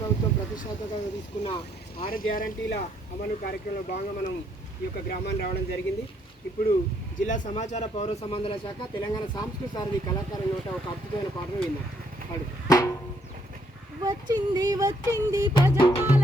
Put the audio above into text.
ప్రభుత్వం ప్రతిష్టాత్మకంగా తీసుకున్న ఆరు గ్యారంటీల అమలు కార్యక్రమంలో భాగంగా మనం ఈ యొక్క గ్రామాన్ని రావడం జరిగింది. ఇప్పుడు జిల్లా సమాచార పౌర సంబంధాల శాఖ తెలంగాణ సాంస్కృతిక సారథి కళాకారుల నోట ఒక అద్భుతమైన పాటను విన్నాం. వచ్చింది వచ్చింది ప్రజాపాలన